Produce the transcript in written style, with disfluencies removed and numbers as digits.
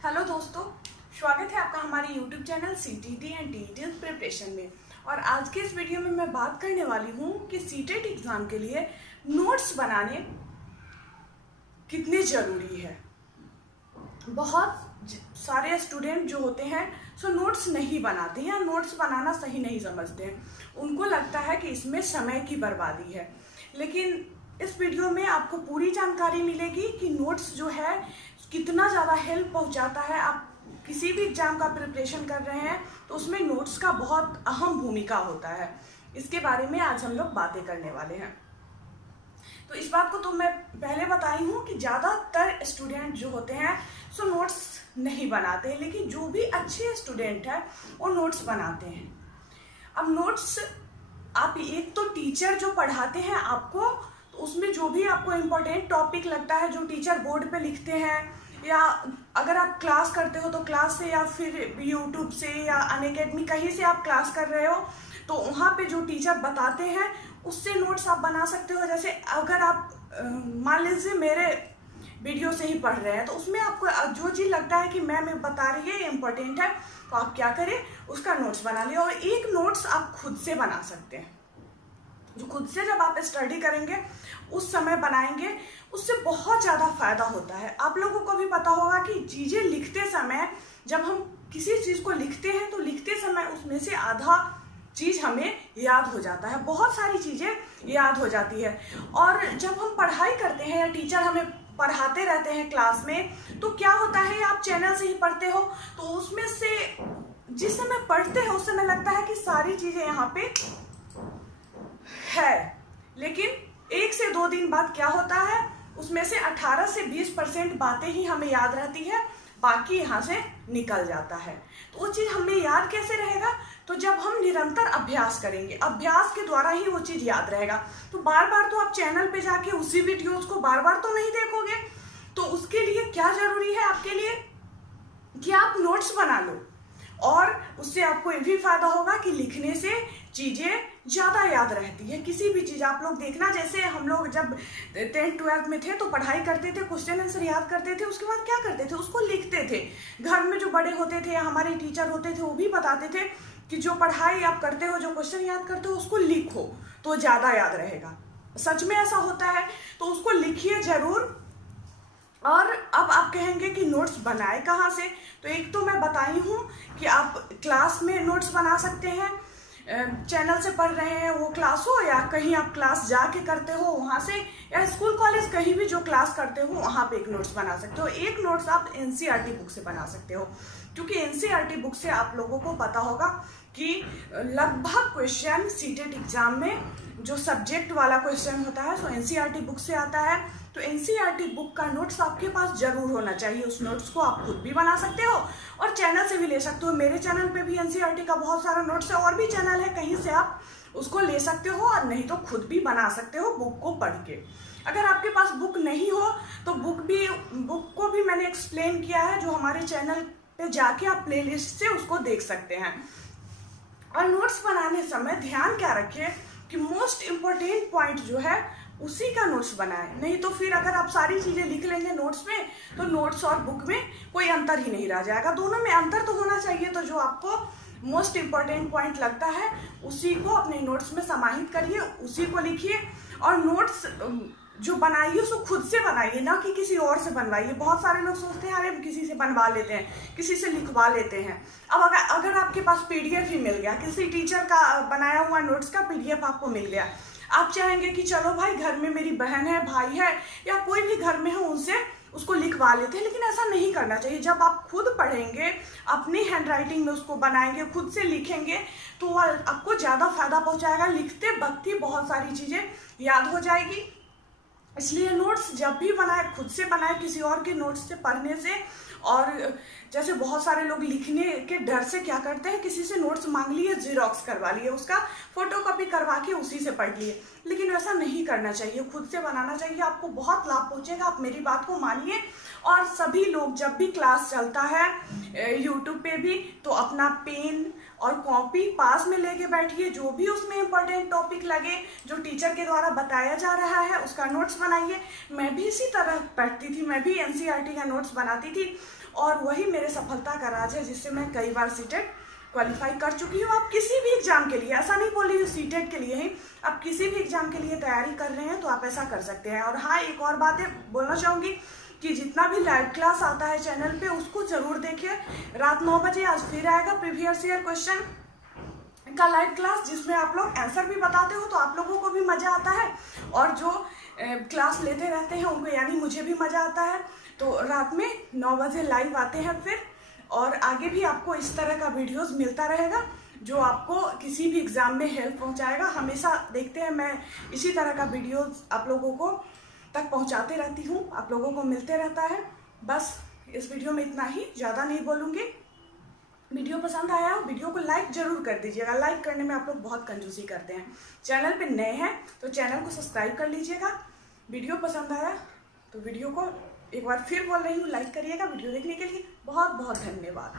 Hello दोस्तों, स्वागत है आपका हमारे YouTube channel CTT and TET preparation में। और आज के इस वीडियो में मैं बात करने वाली हूँ कि सीटेट एग्जाम के लिए नोट्स बनाने कितने ज़रूरी है। बहुत सारे स्टूडेंट जो होते हैं सो नोट्स नहीं बनाते या नोट्स बनाना सही नहीं समझते हैं। उनको लगता है कि इसमें समय की बर्बादी है, लेकिन इस वीडियो में आपको पूरी जानकारी मिलेगी कि नोट्स जो है कितना ज़्यादा हेल्प पहुंचाता है। आप किसी भी एग्जाम का प्रिपरेशन कर रहे हैं तो उसमें नोट्स का बहुत अहम भूमिका होता है। इसके बारे में आज हम लोग बातें करने वाले हैं। तो इस बात को तो मैं पहले बताई हूँ कि ज़्यादातर स्टूडेंट जो होते हैं सो नोट्स नहीं बनाते, लेकिन जो भी अच्छे स्टूडेंट हैं वो नोट्स बनाते हैं। अब नोट्स आप एक तो टीचर जो पढ़ाते हैं आपको, तो उसमें जो भी आपको इम्पोर्टेंट टॉपिक लगता है जो टीचर बोर्ड पे लिखते हैं, या अगर आप क्लास करते हो तो क्लास से, या फिर यूट्यूब से या अनअकैडमी कहीं से आप क्लास कर रहे हो तो वहाँ पे जो टीचर बताते हैं उससे नोट्स आप बना सकते हो। जैसे अगर आप मान लीजिए मेरे वीडियो से ही पढ़ रहे हैं तो उसमें आपको जो चीज़ लगता है कि मैम बता रही है इम्पोर्टेंट है, तो आप क्या करें, उसका नोट्स बना लें। और एक नोट्स आप खुद से बना सकते हैं, जो खुद से जब आप स्टडी करेंगे उस समय बनाएंगे, उससे बहुत ज़्यादा फायदा होता है। आप लोगों को भी पता होगा कि चीज़ें लिखते समय, जब हम किसी चीज़ को लिखते हैं तो लिखते समय उसमें से आधा चीज़ हमें याद हो जाता है, बहुत सारी चीज़ें याद हो जाती है। और जब हम पढ़ाई करते हैं या टीचर हमें पढ़ाते रहते हैं क्लास में, तो क्या होता है, आप चैनल से ही पढ़ते हो तो उसमें से जिस समय पढ़ते हो उस समय लगता है कि सारी चीज़ें यहाँ पे है, लेकिन 1 से 2 दिन बाद क्या होता है, उसमें से 18 से 20% बातें ही हमें याद रहती है, बाकी यहाँ से निकल जाता है। तो वो चीज़ हमें याद कैसे रहेगा, तो जब हम निरंतर अभ्यास करेंगे, अभ्यास के द्वारा ही वो चीज़ याद रहेगा। तो बार बार तो आप चैनल पे जाके उसी वीडियोस को बार बार तो नहीं देखोगे, तो उसके लिए क्या जरूरी है आपके लिए कि आप नोट्स बना लो। और उससे आपको ये भी फायदा होगा कि लिखने से चीज़ें ज़्यादा याद रहती है। किसी भी चीज़ आप लोग देखना, जैसे हम लोग जब 10th 12th में थे तो पढ़ाई करते थे, क्वेश्चन आंसर याद करते थे, उसके बाद क्या करते थे, उसको लिखते थे। घर में जो बड़े होते थे या हमारे टीचर होते थे वो भी बताते थे कि जो पढ़ाई आप करते हो, जो क्वेश्चन याद करते हो उसको लिखो तो ज़्यादा याद रहेगा। सच में ऐसा होता है, तो उसको लिखिए ज़रूर। और अब आप कहेंगे कि नोट्स बनाए कहाँ से, तो एक तो मैं बताई हूँ कि आप क्लास में नोट्स बना सकते हैं, चैनल से पढ़ रहे हैं वो क्लास हो, या कहीं आप क्लास जाके करते हो वहाँ से, या स्कूल कॉलेज कहीं भी जो क्लास करते हो वहाँ पे एक नोट्स बना सकते हो। एक नोट्स आप NCERT बुक से बना सकते हो, क्योंकि NCERT बुक से आप लोगों को पता होगा कि लगभग क्वेश्चन सीटेट एग्जाम में जो सब्जेक्ट वाला क्वेश्चन होता है सो NCERT बुक से आता है। तो NCERT बुक का नोट्स आपके पास जरूर होना चाहिए। उस नोट्स को आप खुद भी बना सकते हो और चैनल से भी ले सकते हो। मेरे चैनल पे भी NCERT का बहुत सारा नोट्स है, और भी चैनल है कहीं से आप उसको ले सकते हो, और नहीं तो खुद भी बना सकते हो बुक को पढ़ के। अगर आपके पास बुक नहीं हो तो बुक को भी मैंने एक्सप्लेन किया है, जो हमारे चैनल पे जाके आप प्लेलिस्ट से उसको देख सकते हैं। और नोट्स बनाने समय ध्यान क्या रखें कि मोस्ट इम्पोर्टेंट पॉइंट जो है उसी का नोट्स बनाएं। नहीं तो फिर अगर आप सारी चीजें लिख लेंगे नोट्स में तो नोट्स और बुक में कोई अंतर ही नहीं रह जाएगा। दोनों में अंतर तो होना चाहिए, तो जो आपको मोस्ट इम्पोर्टेंट पॉइंट लगता है उसी को अपने नोट्स में समाहित करिए, उसी को लिखिए। और नोट्स जो बनाइए उसको खुद से बनाइए, ना कि किसी और से बनवाइए। बहुत सारे लोग सोचते हैं अरे किसी से बनवा लेते हैं, किसी से लिखवा लेते हैं। अब अगर आपके पास PDF ही मिल गया, किसी टीचर का बनाया हुआ नोट्स का PDF आपको मिल गया, आप चाहेंगे कि चलो भाई घर में मेरी बहन है, भाई है, या कोई भी घर में है उनसे उसको लिखवा लेते हैं, लेकिन ऐसा नहीं करना चाहिए। जब आप खुद पढ़ेंगे, अपनी हैंडराइटिंग में उसको बनाएंगे, खुद से लिखेंगे, तो वह आपको ज़्यादा फायदा पहुंचाएगा। लिखते वक्त ही बहुत सारी चीज़ें याद हो जाएगी। इसलिए नोट्स जब भी बनाए खुद से बनाए, किसी और के नोट्स से पढ़ने से। और जैसे बहुत सारे लोग लिखने के डर से क्या करते हैं, किसी से नोट्स मांग लिए, जीरोक्स करवा लिए, उसका फोटोकॉपी करवा के उसी से पढ़ लिए, लेकिन वैसा नहीं करना चाहिए। खुद से बनाना चाहिए, आपको बहुत लाभ पहुंचेगा। आप मेरी बात को मानिए। और सभी लोग जब भी क्लास चलता है यूट्यूब पे भी, तो अपना पेन और कॉपी पास में लेके बैठिए। जो भी उसमें इम्पोर्टेंट टॉपिक लगे, जो टीचर के द्वारा बताया जा रहा है, उसका नोट्स बनाइए। मैं भी इसी तरह पढ़ती थी, मैं भी NCERT का नोट्स बनाती थी। और वही मेरे सफलता का राज है, जिससे मैं कई बार सीटेट क्वालिफाई कर चुकी हूँ। आप किसी भी एग्जाम के लिए, ऐसा नहीं बोल रही हूँ सीटेट के लिए ही, आप किसी भी एग्जाम के लिए तैयारी कर रहे हैं तो आप ऐसा कर सकते हैं। और हाँ, एक और बात है बोलना चाहूँगी कि जितना भी लाइव क्लास आता है चैनल पे उसको जरूर देखिए। रात 9 बजे आज फिर आएगा प्रीवियस ईयर क्वेश्चन का लाइव क्लास, जिसमें आप लोग आंसर भी बताते हो तो आप लोगों को भी मजा आता है, और जो क्लास लेते रहते हैं उनको यानी मुझे भी मजा आता है। तो रात में 9 बजे लाइव आते हैं फिर, और आगे भी आपको इस तरह का वीडियोस मिलता रहेगा जो आपको किसी भी एग्जाम में हेल्प पहुंचाएगा। हमेशा देखते हैं मैं इसी तरह का वीडियोस आप लोगों को तक पहुंचाते रहती हूं, आप लोगों को मिलते रहता है। बस इस वीडियो में इतना ही, ज़्यादा नहीं बोलूँगी। वीडियो पसंद आया हो वीडियो को लाइक जरूर कर दीजिएगा, लाइक करने में आप लोग बहुत कंजूसी करते हैं। चैनल पे नए हैं तो चैनल को सब्सक्राइब कर लीजिएगा। वीडियो पसंद आया तो वीडियो को एक बार फिर बोल रही हूँ लाइक करिएगा। वीडियो देखने के लिए बहुत बहुत धन्यवाद।